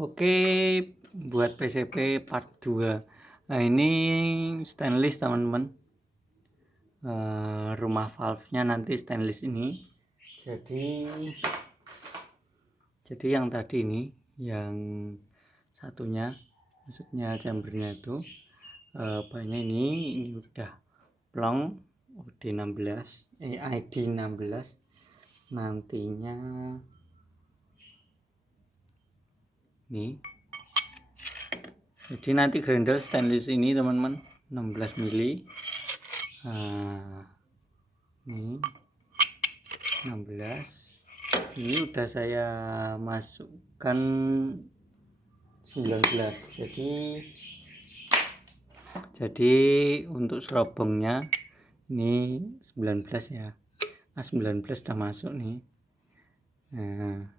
Oke, buat PCP part 2. Nah, ini stainless teman-teman. Rumah valve-nya nanti stainless ini. Jadi yang tadi ini, yang satunya, maksudnya chambernya itu, banyak ini udah plong OD16, ID16. Nantinya nih. Jadi nanti grinder stainless ini teman-teman 16 mili. Nah, ini 16. Ini udah saya masukkan 19. Jadi untuk serobongnya ini 19 ya. 19 udah masuk nih. Nah,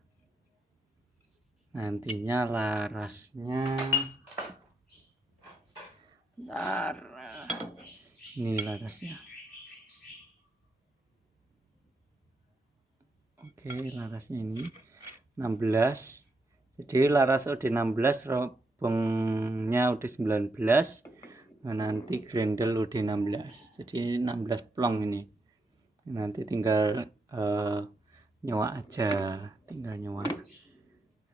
nantinya larasnya bentar. Ini larasnya. Oke, larasnya ini 16. Jadi laras OD16, serobongnya OD19. Nah, nanti grendel OD16. Jadi 16 plong ini. Nanti tinggal nyewa aja, tinggal nyewa.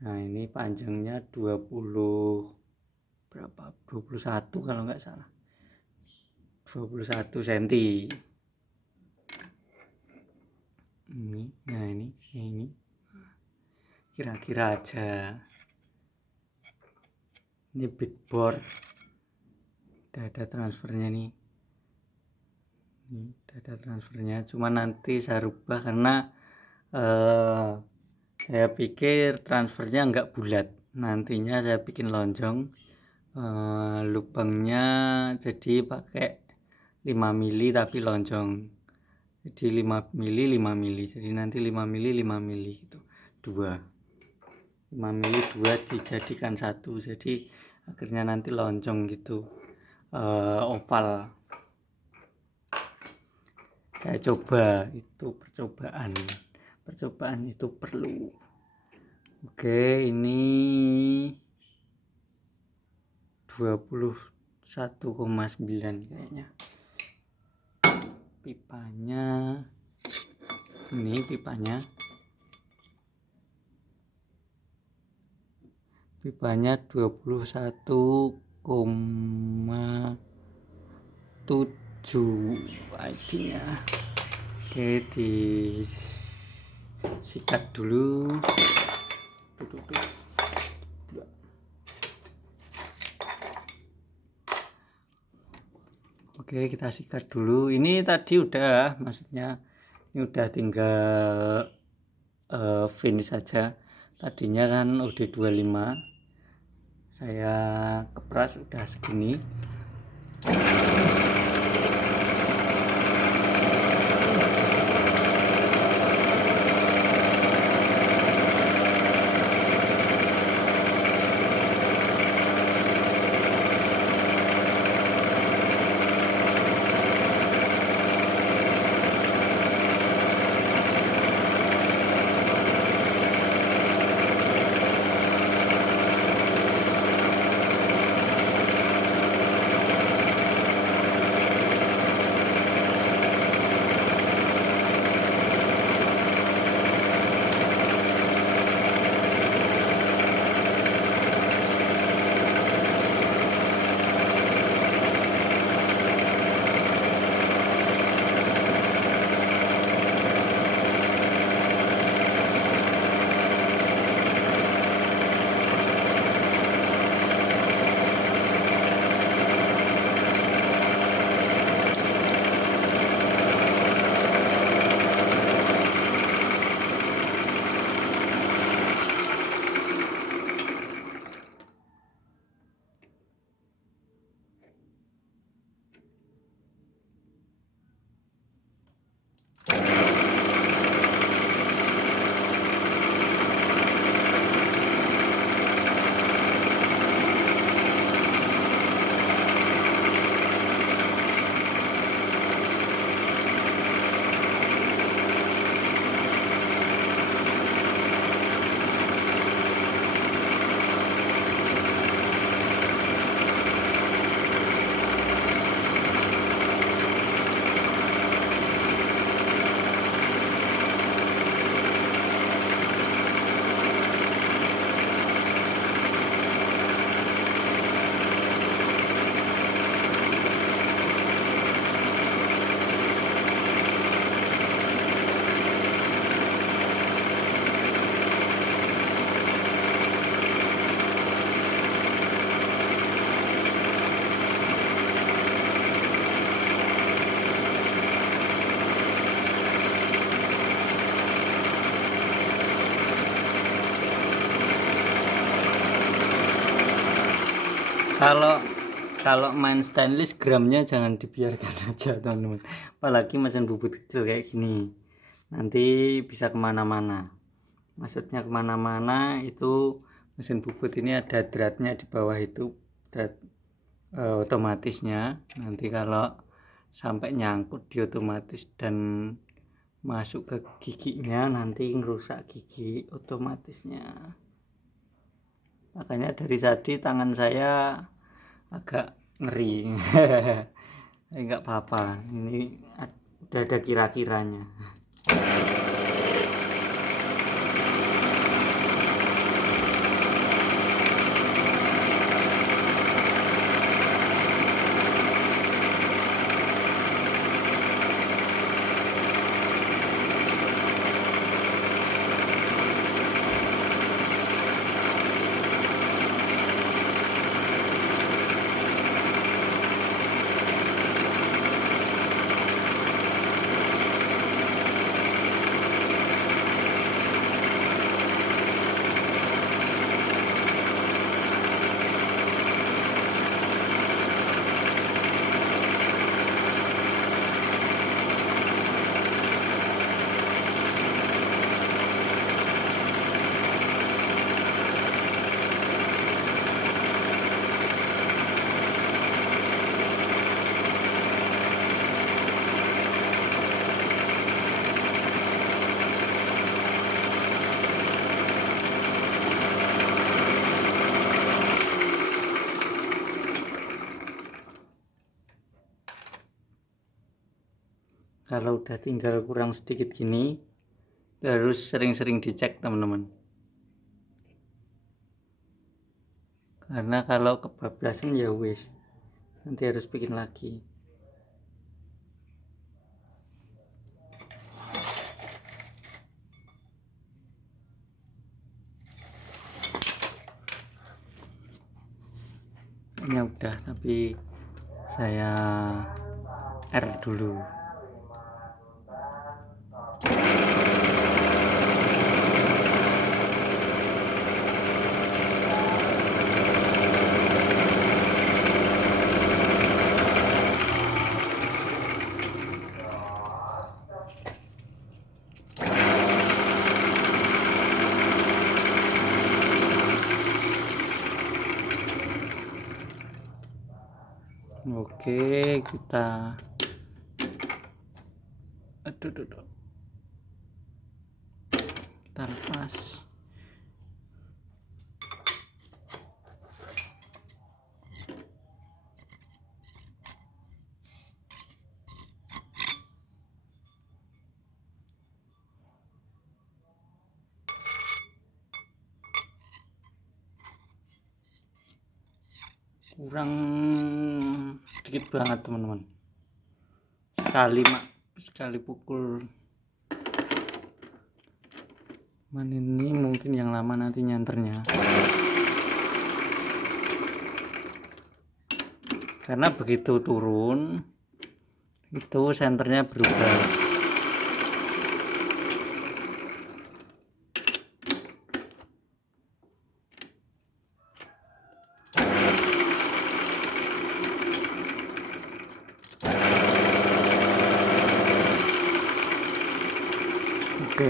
Nah, ini panjangnya 21 kalau nggak salah. 21 cm. Ini kira-kira aja. Ini big bore, udah ada transfernya nih. Ini udah ada transfernya, cuma nanti saya rubah karena saya pikir transfernya nggak bulat. Nantinya saya bikin lonjong, lubangnya jadi pakai 5 mili tapi lonjong. Jadi 5 mili 5 mili. Jadi nanti 5 mili 5 mili gitu. 5 mili 2 dijadikan 1. Jadi akhirnya nanti lonjong gitu. Oval. Saya coba, itu percobaan itu perlu. Oke, ini 21,9 kayaknya. Pipanya ini pipanya 21,7 ID-nya. Oke, disikat dulu. Oke, kita sikat dulu. Ini tadi udah, maksudnya ini udah tinggal finish saja. Tadinya kan udah 25. Saya kepras udah segini. Kalau kalau main stainless gramnya jangan dibiarkan aja teman-teman, apalagi mesin bubut kecil kayak gini, nanti bisa kemana-mana. Maksudnya kemana-mana itu mesin bubut ini ada dratnya di bawah itu, drat otomatisnya. Nanti kalau sampai nyangkut di otomatis dan masuk ke giginya nanti ngerusak gigi otomatisnya. Makanya dari tadi tangan saya agak ngeri. Enggak apa-apa, ini udah ada kira-kiranya. Kalau udah tinggal kurang sedikit gini, harus sering-sering dicek teman-teman, karena kalau kebablasan ya wis, nanti harus bikin lagi. Ini udah, tapi saya R dulu. Oke, kita kita lepas. Kurang sedikit banget teman-teman, sekali pukul. Ini mungkin yang lama nanti nyanternya, karena begitu turun itu senternya berubah. Oke.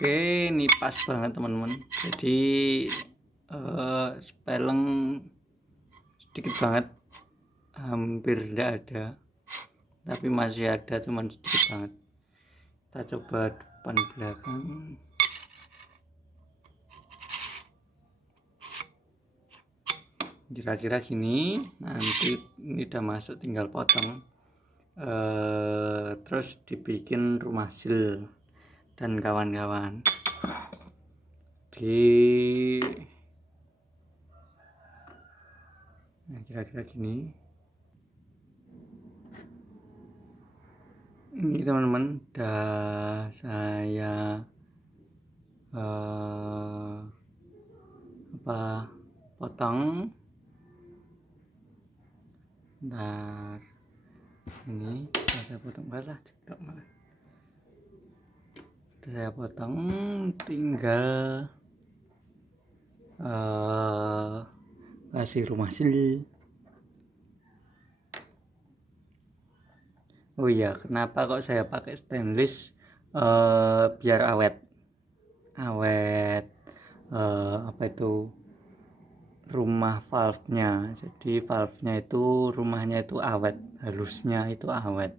Oke, ini pas banget teman-teman. Jadi speleng sedikit banget, hampir tidak ada, tapi masih ada, cuman sedikit banget. Kita coba depan belakang. Kira-kira gini. Nanti ini udah masuk, tinggal potong, terus dibikin rumah sil dan kawan-kawan. Nah, kira-kira gini. Ini teman-teman udah saya potong. Bentar, ini udah saya potong, malah ceklok malah. Udah saya potong, tinggal kasih rumah sil. Oh iya, kenapa kok saya pakai stainless? Biar awet, apa itu, rumah valve-nya. Jadi valve-nya itu, rumahnya itu awet, halusnya itu awet.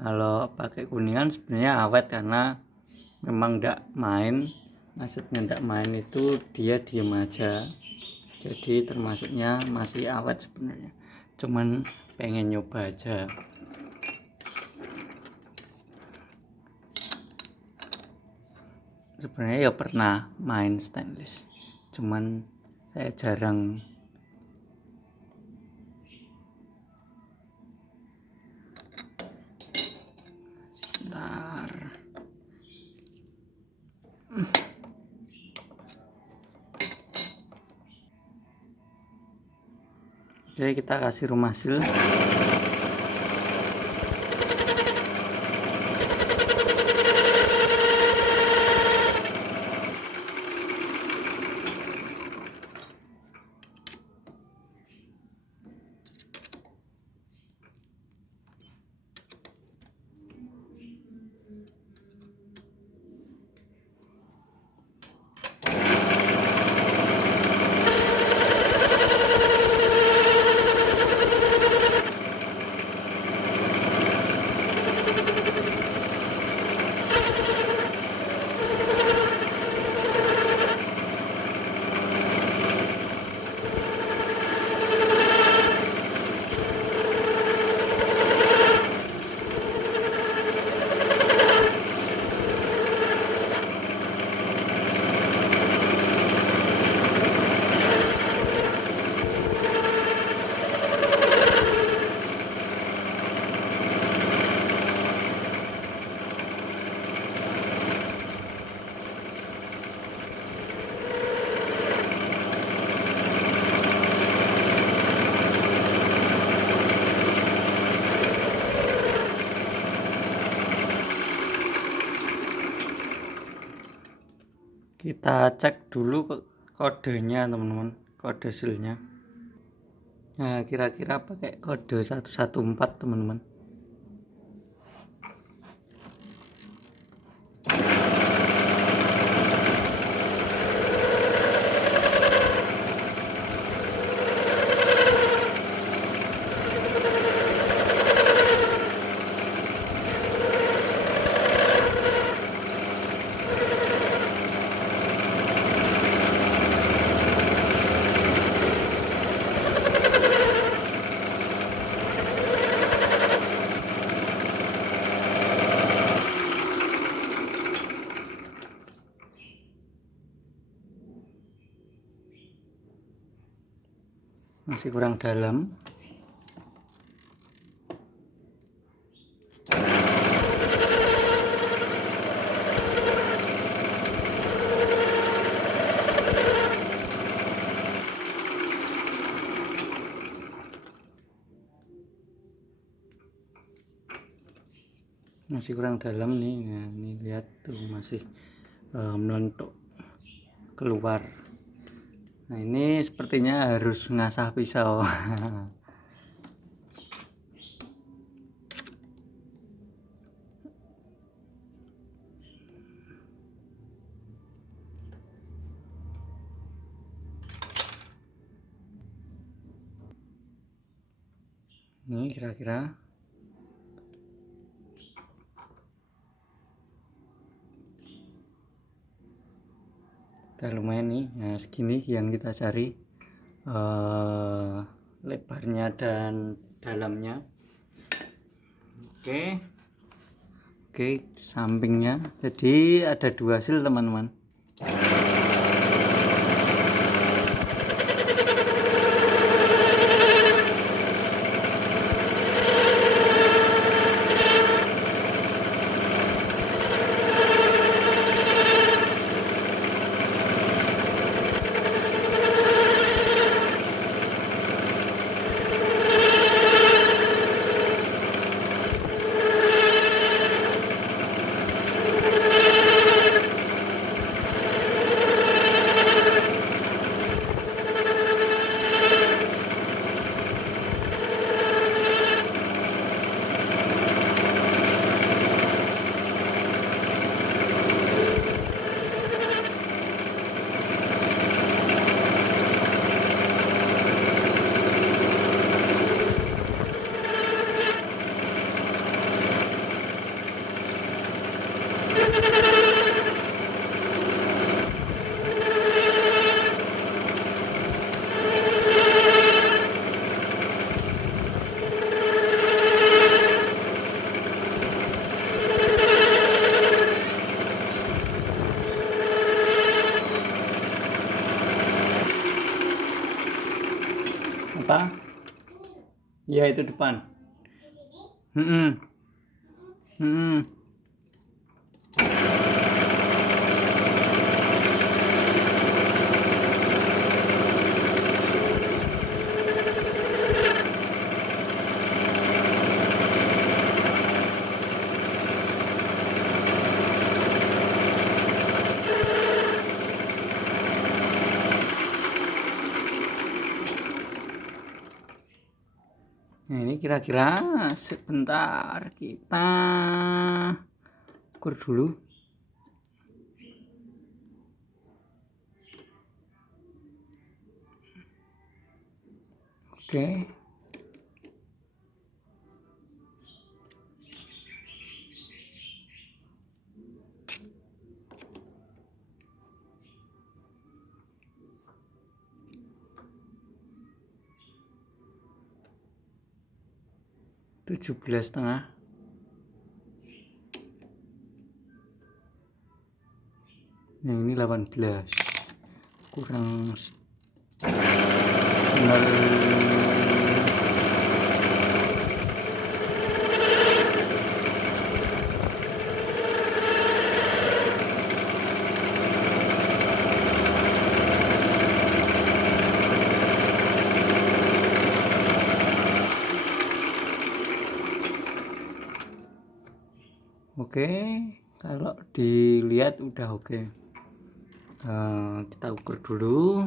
Kalau pakai kuningan sebenarnya awet karena memang tidak main. Maksudnya tidak main itu dia diem aja, jadi termasuknya masih awet sebenarnya, cuman pengen nyoba aja. Sebenarnya ya pernah main stainless, cuman saya jarang. Sebentar. Oke, kita kasih rumah sil. Kita cek dulu kodenya teman-teman, kode silnya. Nah, kira-kira pakai kode 114 teman-teman. Masih kurang dalam. Masih kurang dalam nih. Nah, ini lihat tuh masih melentuk keluar. Nah, ini sepertinya harus ngasah pisau. Ini kira-kira udah lumayan nih. Nah, segini yang kita cari lebarnya dan dalamnya. Oke, sampingnya. Jadi ada 2 hasil, teman-teman. Apa? Ya, itu depan. Hmm. Hmm. Nah, ini kira-kira sebentar kita ukur dulu. Oke. Tujuh belas setengah. Nah, ini 18 kurang benar. Oke, kalau dilihat udah oke. Kita ukur dulu.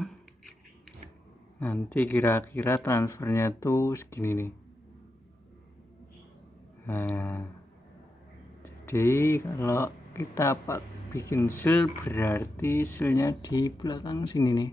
Nanti kira-kira transfernya tuh segini nih. Nah, jadi kalau kita bikin seal, berarti sealnya di belakang sini nih.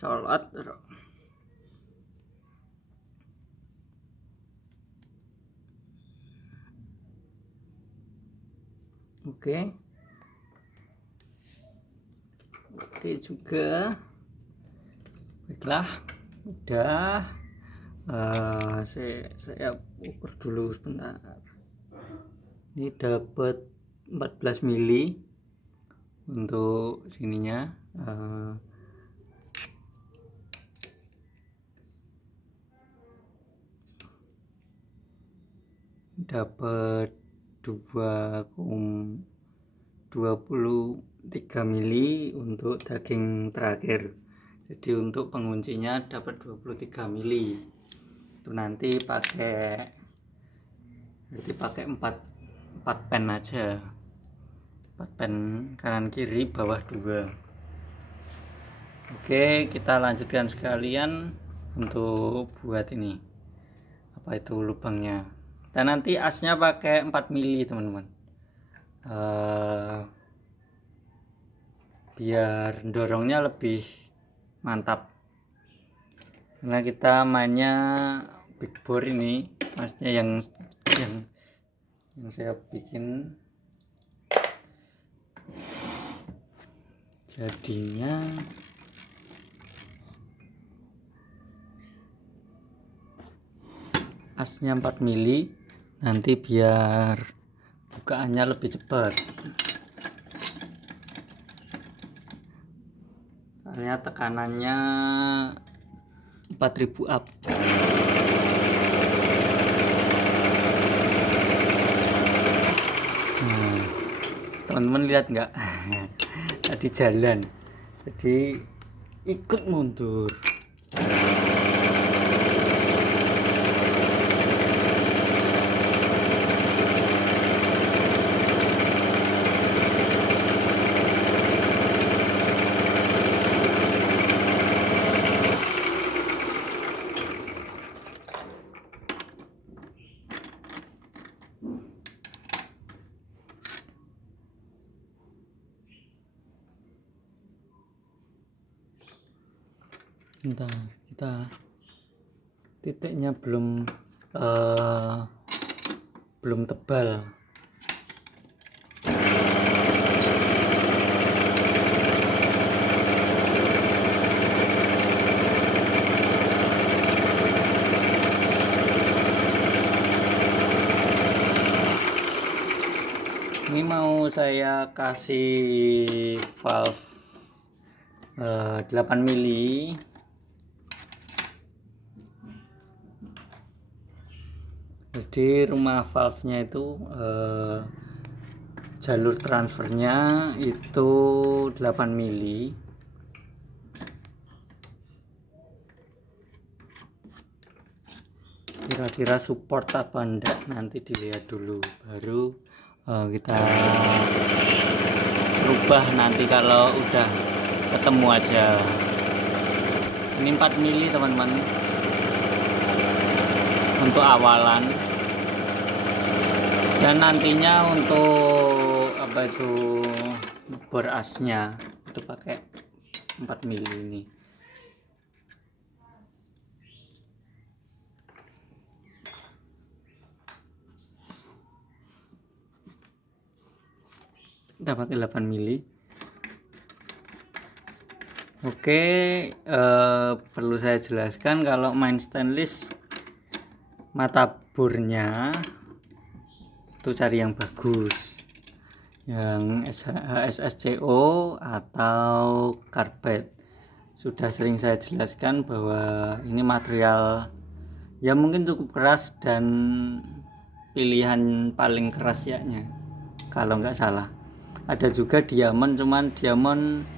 colot. Oke. Oke juga. Baiklah, udah. Saya ukur dulu sebentar. Ini dapat 14 mili untuk sininya. Dapat 2,23 mili untuk daging terakhir. Jadi untuk penguncinya dapat 23 mili. Itu nanti pakai 4 pen aja. 4 pen kanan kiri, bawah 2. Oke, kita lanjutkan sekalian untuk buat ini. Apa itu lubangnya? Dan nanti asnya pakai 4 mili teman-teman. Biar dorongnya lebih mantap. Karena kita mainnya big bore ini, maksudnya yang saya bikin, jadinya asnya 4 mili, nanti biar bukaannya lebih cepat. Soalnya tekanannya 4000 up. Nah, teman-teman lihat nggak? Tadi jalan, jadi ikut mundur. Bentar, kita titiknya belum tebal. Ini mau saya kasih valve 8 mili. Jadi rumah valve-nya itu jalur transfernya itu 8 mili. Kira-kira support apa enggak nanti dilihat dulu, baru kita rubah nanti kalau udah ketemu aja. Ini 4 mili teman-teman untuk awalan, dan nantinya untuk apa itu bor asnya itu pakai 4 mili ini. Kita pakai 8 mili. Oke, perlu saya jelaskan kalau main stainless, mata bornya itu cari yang bagus, yang SSCO atau karbit. Sudah sering saya jelaskan bahwa ini material ya mungkin cukup keras dan pilihan paling keras yaknya kalau nggak salah. Ada juga diamond, cuman diamond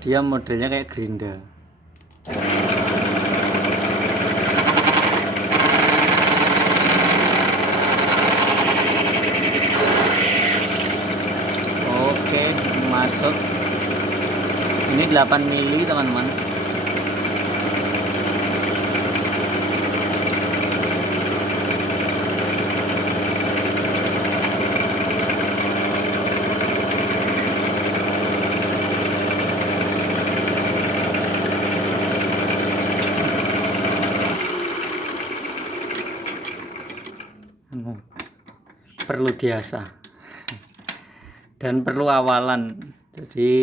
dia modelnya kayak gerinda. Oke, masuk. Ini 8 mili teman-teman. perlu diasah dan perlu awalan, jadi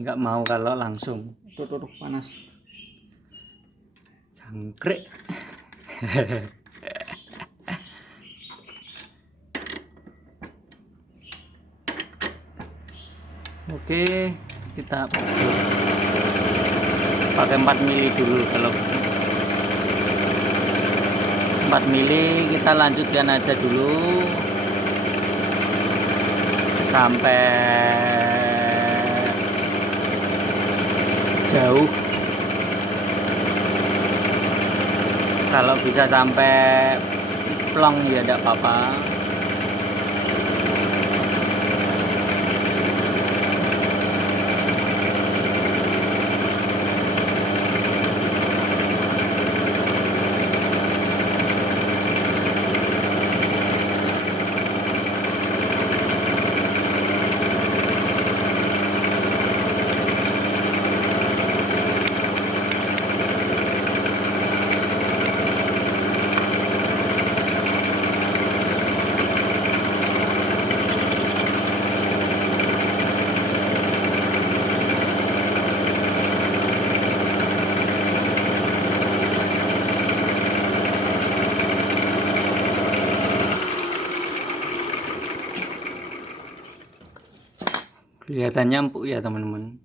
nggak mau kalau langsung. Tuh panas jangkrik. Oke, kita pakai 4 mili dulu. Kalau 4 mili kita lanjutkan aja dulu sampai jauh. Kalau bisa sampai plong ya tidak apa-apa. Kelihatannya empuk ya teman-teman,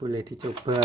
boleh dicoba.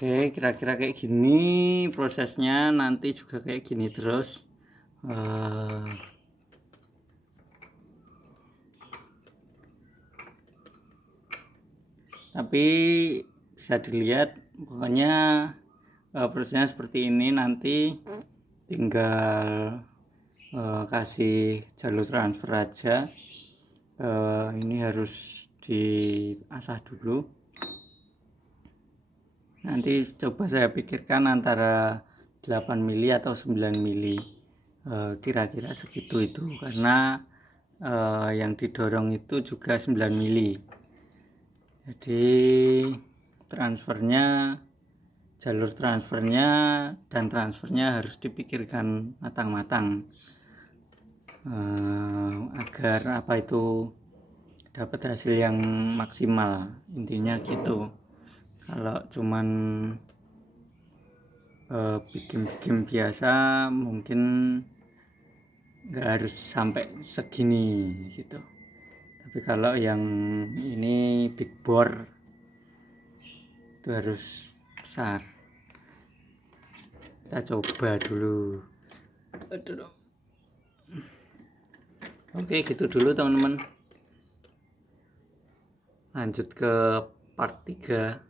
Oke, kira-kira kayak gini prosesnya, nanti juga kayak gini terus. Tapi bisa dilihat pokoknya prosesnya seperti ini. Nanti tinggal kasih jalur transfer aja. Ini harus diasah dulu. Nanti coba saya pikirkan antara 8 mili atau 9 mili, kira-kira segitu itu, karena yang didorong itu juga 9 mili. Jadi transfernya, jalur transfernya dan transfernya harus dipikirkan matang-matang, agar apa itu dapat hasil yang maksimal, intinya gitu. Kalau cuman bikin biasa mungkin nggak harus sampai segini gitu, tapi kalau yang ini big bore itu harus besar. Kita coba dulu. Aduh. Oke, gitu dulu teman-teman, lanjut ke part 3.